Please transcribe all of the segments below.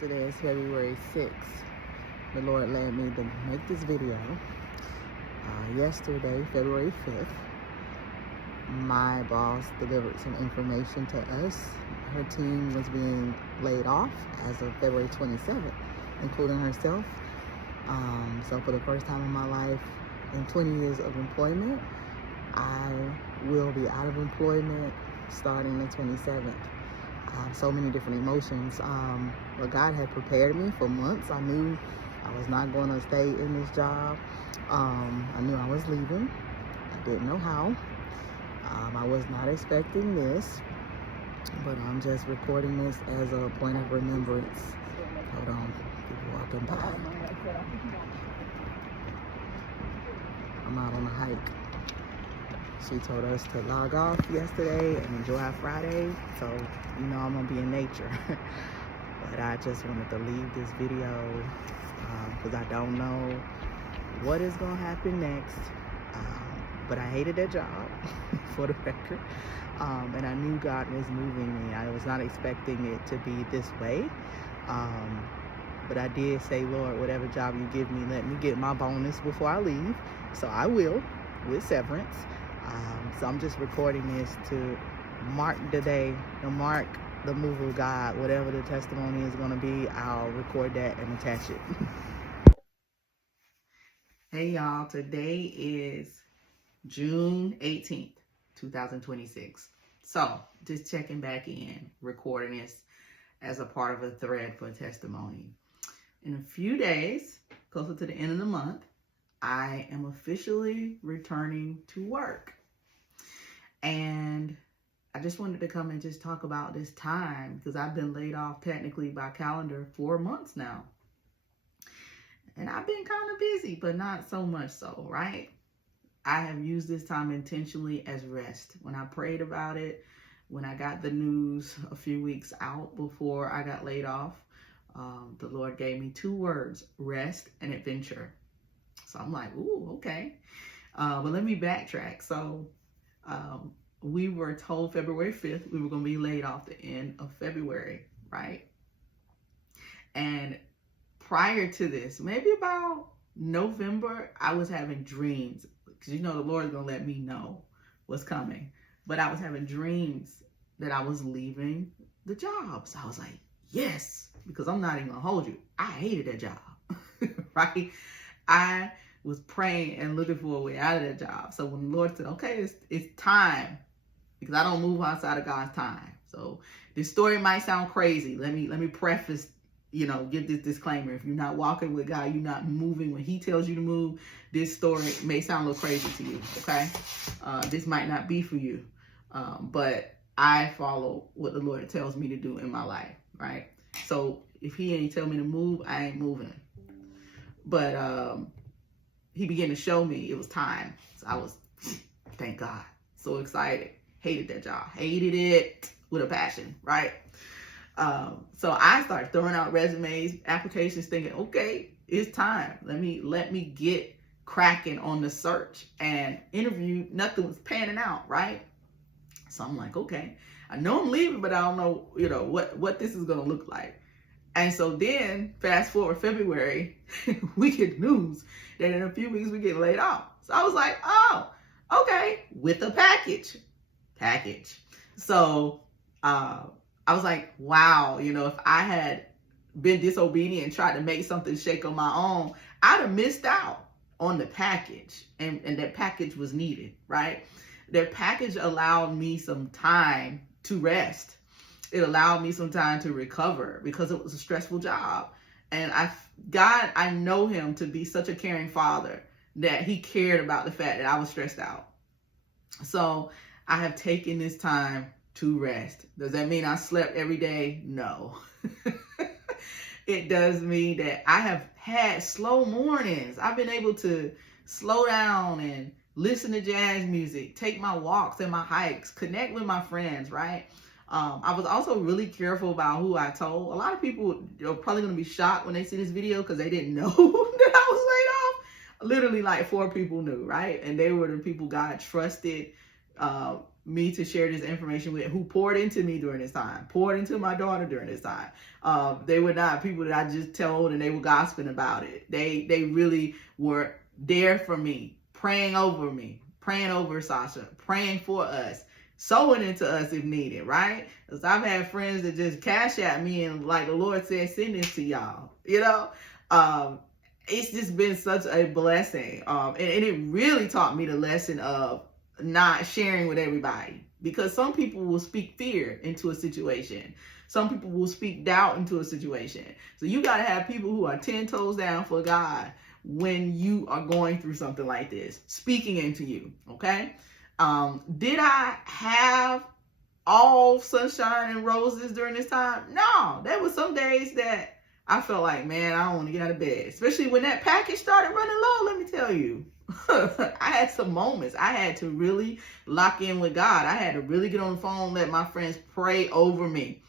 Today is February 6th. The Lord led me to make this video. Yesterday, February 5th, my boss delivered some information to us. Her team was being laid off as of February 27th, including herself. So for the first time in my life, in 20 years of employment, I will be out of employment starting the 27th. So many different emotions. But God had prepared me for months. I knew I was not going to stay in this job. I knew I was leaving. I didn't know how. I was not expecting this, but I'm just recording this as a point of remembrance. Hold on, people walking by. I'm out on a hike. She told us to log off yesterday and enjoy our Friday, so you know I'm gonna be in nature. But I just wanted to leave this video because I don't know what is gonna happen next. But I hated that job, for the record, and I knew God was moving me. I was not expecting it to be this way, but I did say, Lord, whatever job you give me, let me get my bonus before I leave. So I will, with severance. So I'm just recording this to mark the day, to mark the move of God. Whatever the testimony is going to be, I'll record that and attach it. Hey y'all, today is June 18th, 2026. So just checking back in, recording this as a part of a thread for testimony. In a few days, closer to the end of the month, I am officially returning to work. And I just wanted to come and just talk about this time because I've been laid off technically by calendar 4 months now. And I've been kind of busy, but not so much so, right? I have used this time intentionally as rest. When I prayed about it, when I got the news a few weeks out before I got laid off, the Lord gave me 2 words, rest and adventure. So I'm like, ooh, okay. But let me backtrack. So we were told February 5th we were going to be laid off the end of February, right? And prior to this, maybe about November, I was having dreams. Because you know the Lord is going to let me know what's coming. But I was having dreams that I was leaving the job. So I was like, yes, because I'm not even going to hold you. I hated that job, right? I was praying and looking for a way out of that job. So when the Lord said, okay, it's time, because I don't move outside of God's time. So this story might sound crazy. Let me preface, give this disclaimer. If you're not walking with God, you're not moving when He tells you to move, this story may sound a little crazy to you, okay? This might not be for you, but I follow what the Lord tells me to do in my life, right? So if He ain't tell me to move, I ain't moving. But He began to show me it was time. So I was, thank God, so excited. Hated that job. Hated it with a passion, right? So I started throwing out resumes, applications, thinking, okay, it's time. Let me get cracking on the search. And interview, nothing was panning out, right? So I'm like, okay, I know I'm leaving, but I don't know, what this is gonna look like. And so then, fast forward February, we get news that in a few weeks we get laid off. So I was like, oh, okay, with a package. So I was like, wow, if I had been disobedient and tried to make something shake on my own, I'd have missed out on the package. And that package was needed, right? That package allowed me some time to rest. It allowed me some time to recover because it was a stressful job. And I know Him to be such a caring Father that He cared about the fact that I was stressed out. So I have taken this time to rest. Does that mean I slept every day? No. It does mean that I have had slow mornings. I've been able to slow down and listen to jazz music, take my walks and my hikes, connect with my friends, right? I was also really careful about who I told. A lot of people are probably going to be shocked when they see this video because they didn't know that I was laid off. Literally like 4 people knew, right? And they were the people God trusted me to share this information with, who poured into me during this time, poured into my daughter during this time. They were not people that I just told and they were gossiping about it. They really were there for me, praying over Sasha, praying for us, sowing into us if needed, right? Because I've had friends that just cash at me and like the Lord said, send this to y'all, it's just been such a blessing. And it really taught me the lesson of not sharing with everybody, because some people will speak fear into a situation. Some people will speak doubt into a situation. So you got to have people who are 10 toes down for God when you are going through something like this, speaking into you. Okay. Did I have all sunshine and roses during this time? No, there were some days that I felt like, man, I don't want to get out of bed, especially when that package started running low. Let me tell you, I had some moments. I had to really lock in with God. I had to really get on the phone, let my friends pray over me,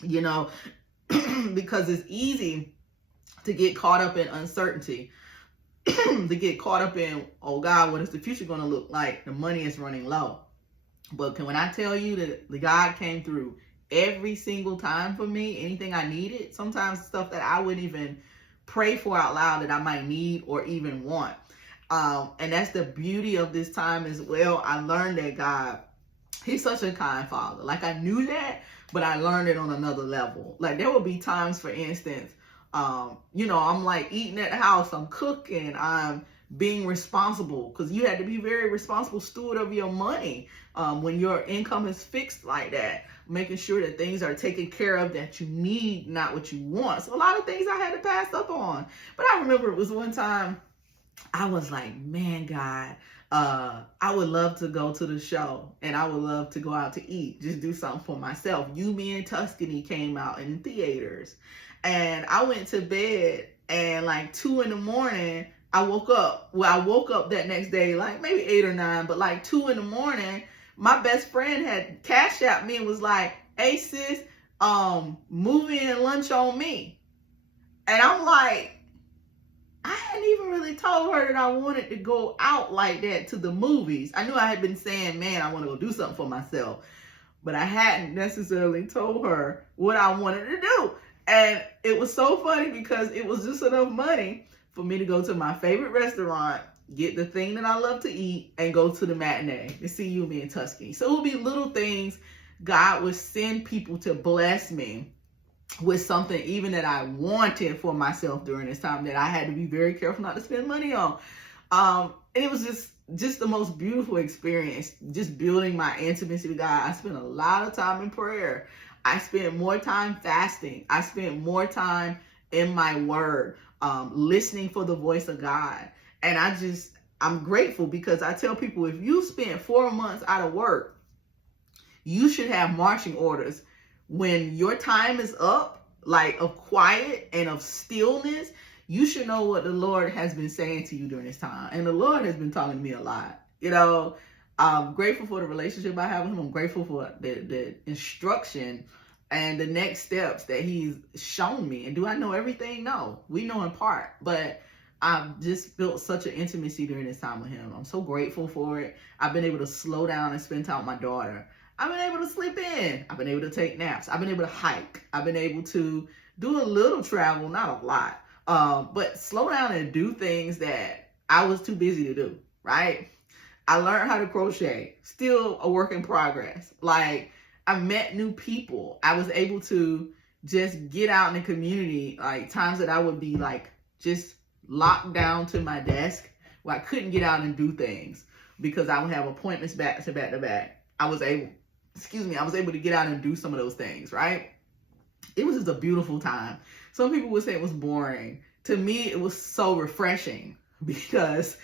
because it's easy to get caught up in uncertainty, to get caught up in, oh God, what is the future going to look like? The money is running low. But when I tell you that the God came through every single time for me, anything I needed, sometimes stuff that I wouldn't even pray for out loud that I might need or even want. And that's the beauty of this time as well. I learned that God, he's such a kind father. Like, I knew that, but I learned it on another level. Like, there would be times, for instance, I'm like eating at the house, I'm cooking, I'm being responsible, because you had to be very responsible steward of your money when your income is fixed like that, making sure that things are taken care of that you need, not what you want. So a lot of things I had to pass up on. But I remember it was one time I was like, man, God, I would love to go to the show and I would love to go out to eat, just do something for myself. You, Me, and Tuscany came out in theaters, and I went to bed, and like 2 a.m, I woke up. Well, I woke up that next day, like maybe 8 or 9, but like 2 a.m, my best friend had cashed out me and was like, hey sis, movie and lunch on me. And I'm like, I hadn't even really told her that I wanted to go out like that to the movies. I knew I had been saying, man, I want to go do something for myself, but I hadn't necessarily told her what I wanted to do. And it was so funny because it was just enough money for me to go to my favorite restaurant, get the thing that I love to eat, and go to the matinee to see You, Me, and Tuscany. So it would be little things. God would send people to bless me with something even that I wanted for myself during this time that I had to be very careful not to spend money on. And it was just the most beautiful experience, just building my intimacy with God. I spent a lot of time in prayer. I spent more time fasting. I spent more time in my word, listening for the voice of God. And I'm grateful, because I tell people, if you spent 4 months out of work, you should have marching orders. When your time is up, like of quiet and of stillness, you should know what the Lord has been saying to you during this time. And the Lord has been talking to me a lot. I'm grateful for the relationship I have with him. I'm grateful for the instruction and the next steps that he's shown me. And do I know everything? No, we know in part, but I've just built such an intimacy during this time with him. I'm so grateful for it. I've been able to slow down and spend time with my daughter. I've been able to sleep in. I've been able to take naps. I've been able to hike. I've been able to do a little travel, not a lot, but slow down and do things that I was too busy to do, right? I learned how to crochet, still a work in progress. Like, I met new people. I was able to just get out in the community, like times that I would be like just locked down to my desk where I couldn't get out and do things because I would have appointments back to back to back. I was able to get out and do some of those things, right? It was just a beautiful time. Some people would say it was boring. To me, it was so refreshing because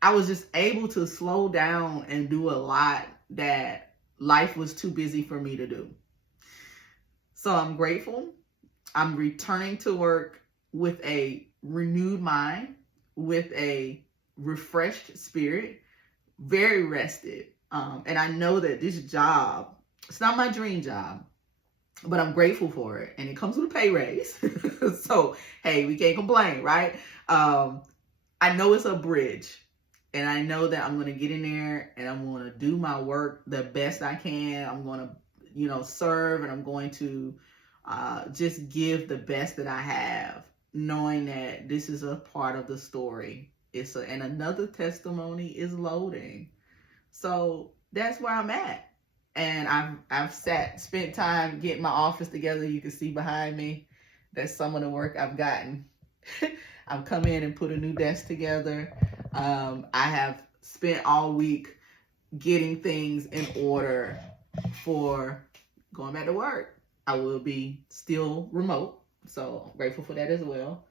I was just able to slow down and do a lot that life was too busy for me to do. So I'm grateful. I'm returning to work with a renewed mind, with a refreshed spirit, very rested. And I know that this job, it's not my dream job, but I'm grateful for it. And it comes with a pay raise. So, hey, we can't complain, right? I know it's a bridge. And I know that I'm going to get in there and I'm going to do my work the best I can. I'm going to, serve, and I'm going to just give the best that I have, knowing that this is a part of the story. And another testimony is loading. So that's where I'm at. And I've spent time getting my office together. You can see behind me, that's some of the work I've gotten. I've come in and put a new desk together. I have spent all week getting things in order for going back to work. I will be still remote, so I'm grateful for that as well.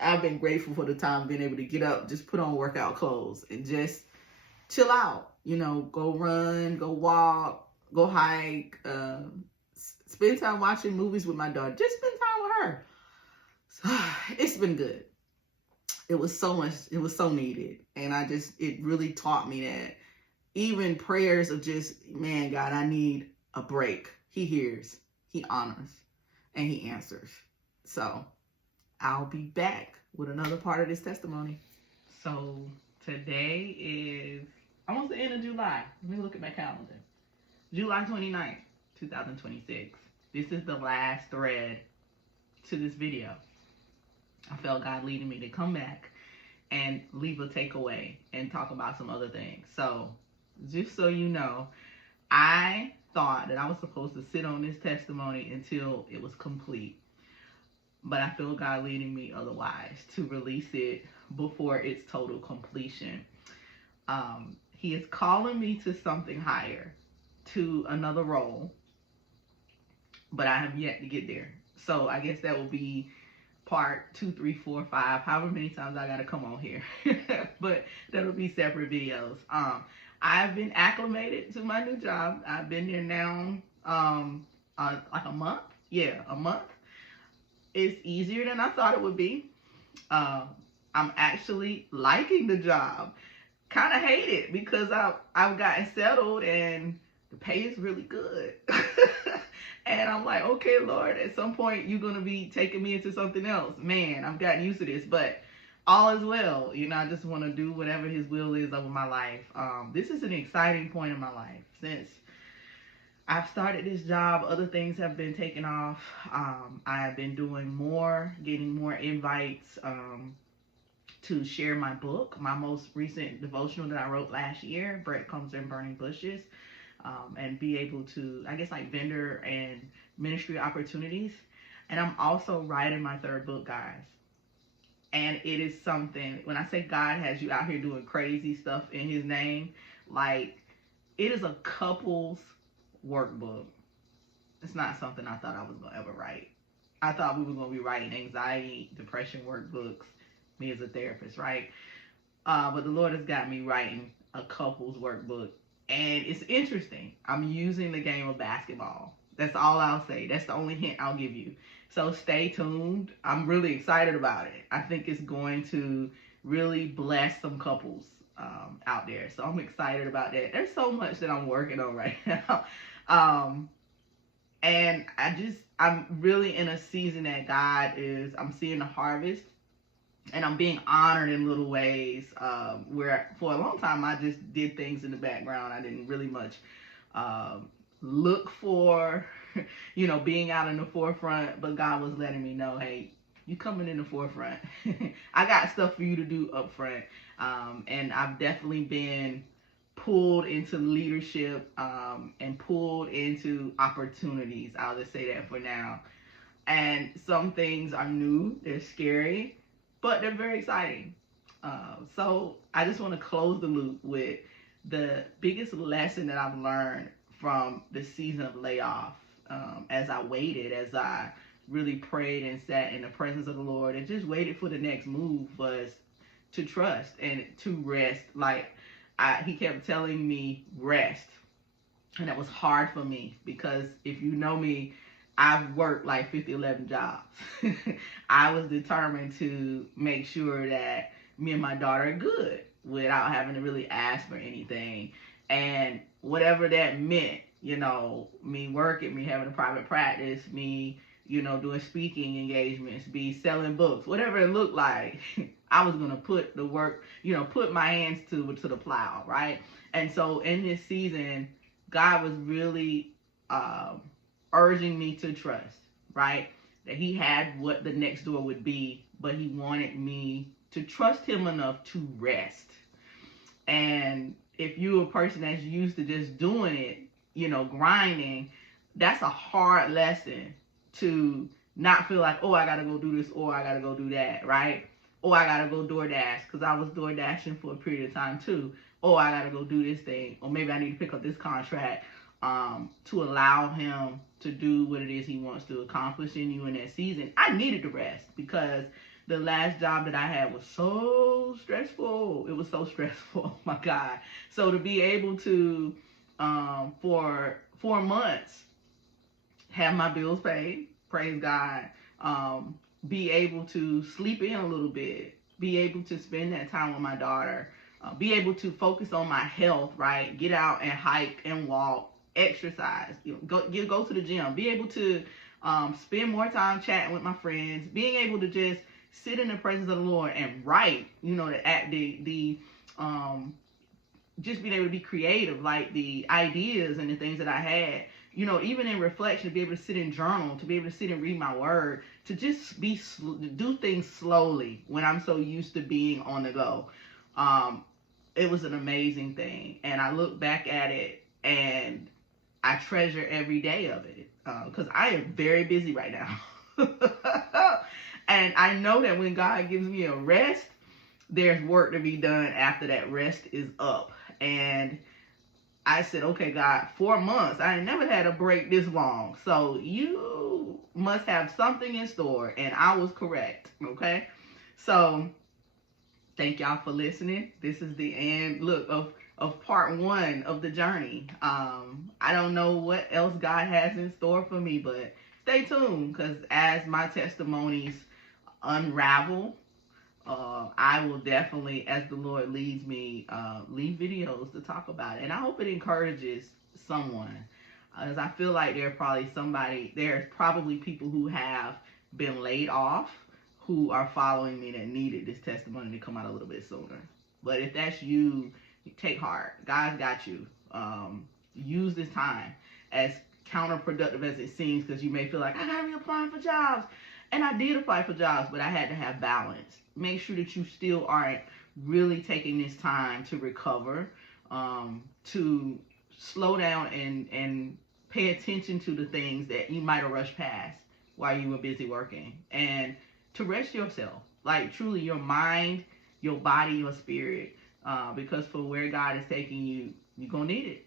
I've been grateful for the time being able to get up, just put on workout clothes, and just chill out. Go run, go walk, go hike, spend time watching movies with my daughter. Just spend time with her. So, it's been good. It was so needed. And it really taught me that even prayers of just, man, God, I need a break. He hears, he honors, and he answers. So I'll be back with another part of this testimony. So today is almost the end of July. Let me look at my calendar. July 29th, 2026. This is the last thread to this video. I felt God leading me to come back and leave a takeaway and talk about some other things. So just so you know, I thought that I was supposed to sit on this testimony until it was complete. But I feel God leading me otherwise, to release it before its total completion. He is calling me to something higher, to another role, but I have yet to get there. So I guess that will be part 2, 3, 4, 5, however many times I gotta come on here. But that'll be separate videos. I've been acclimated to my new job. I've been there now like a month. Yeah, a month. It's easier than I thought it would be. I'm actually liking the job. Kind of hate it because I've gotten settled and the pay is really good. And I'm like, okay, Lord, at some point you're going to be taking me into something else. Man, I've gotten used to this, but all is well. I just want to do whatever his will is over my life. This is an exciting point in my life. Since I've started this job, other things have been taken off. I have been doing more, getting more invites to share my book, my most recent devotional that I wrote last year, Breadcrumbs and Burning Bushes. And be able to, vendor and ministry opportunities. And I'm also writing my 3rd book, guys. And it is something, when I say God has you out here doing crazy stuff in his name, it is a couples workbook. It's not something I thought I was going to ever write. I thought we were going to be writing anxiety, depression workbooks, me as a therapist, right? But the Lord has got me writing a couples workbook. And it's interesting. I'm using the game of basketball. That's all I'll say. That's the only hint I'll give you. So stay tuned. I'm really excited about it. I think it's going to really bless some couples out there. So I'm excited about that. There's so much that I'm working on right now. And I'm really in a season that I'm seeing the harvest. And I'm being honored in little ways where for a long time I just did things in the background. I didn't really much look for, being out in the forefront. But God was letting me know, hey, you coming in the forefront. I got stuff for you to do up front. And I've definitely been pulled into leadership and pulled into opportunities. I'll just say that for now. And some things are new. They're scary. But they're very exciting. So I just want to close the loop with the biggest lesson that I've learned from the season of layoff. As I waited, as I really prayed and sat in the presence of the Lord and just waited for the next move, was to trust and to rest. He kept telling me rest. And that was hard for me because if you know me, I've worked 11 jobs. I was determined to make sure that me and my daughter are good without having to really ask for anything. And whatever that meant, me working, me having a private practice, me, doing speaking engagements, be selling books, whatever it looked like. I was going to put the work, put my hands to the plow, right? And so in this season, God was really urging me to trust, right? That he had what the next door would be, but he wanted me to trust him enough to rest. And if you're a person that's used to just doing it, grinding, that's a hard lesson to not feel like, oh, I got to go do this or I got to go do that, right? Or I got to go DoorDash, because I was DoorDashing for a period of time too. Oh, I got to go do this thing. Or maybe I need to pick up this contract to allow him to do what it is he wants to accomplish in you in that season. I needed to rest because the last job that I had was so stressful. It was so stressful. Oh my God. So to be able to, for 4 months, have my bills paid, praise God, be able to sleep in a little bit, be able to spend that time with my daughter, be able to focus on my health, right? Get out and hike and walk, exercise, go to the gym, be able to spend more time chatting with my friends, being able to just sit in the presence of the Lord and write, just being able to be creative, like the ideas and the things that I had, even in reflection, to be able to sit and journal, to be able to sit and read my word, to just do things slowly when I'm so used to being on the go. It was an amazing thing. And I look back at it and I treasure every day of it because I am very busy right now. And I know that when God gives me a rest, there's work to be done after that rest is up. And I said, okay, God, 4 months. I never had a break this long. So you must have something in store. And I was correct. Okay. So thank y'all for listening. This is the end, of part 1 of the journey. I don't know what else God has in store for me, but stay tuned, because as my testimonies unravel, I will definitely, as the Lord leads me, leave videos to talk about it. And I hope it encourages someone, as I feel like there's probably people who have been laid off who are following me that needed this testimony to come out a little bit sooner. But if that's you, take heart. God's got you. Use this time, as counterproductive as it seems, because you may feel like, I gotta be applying for jobs. And I did apply for jobs, but I had to have balance. Make sure that you still aren't really taking this time to recover, to slow down and pay attention to the things that you might have rushed past while you were busy working, and to rest yourself, like truly your mind, your body, your spirit, because for where God is taking you, you're going to need it.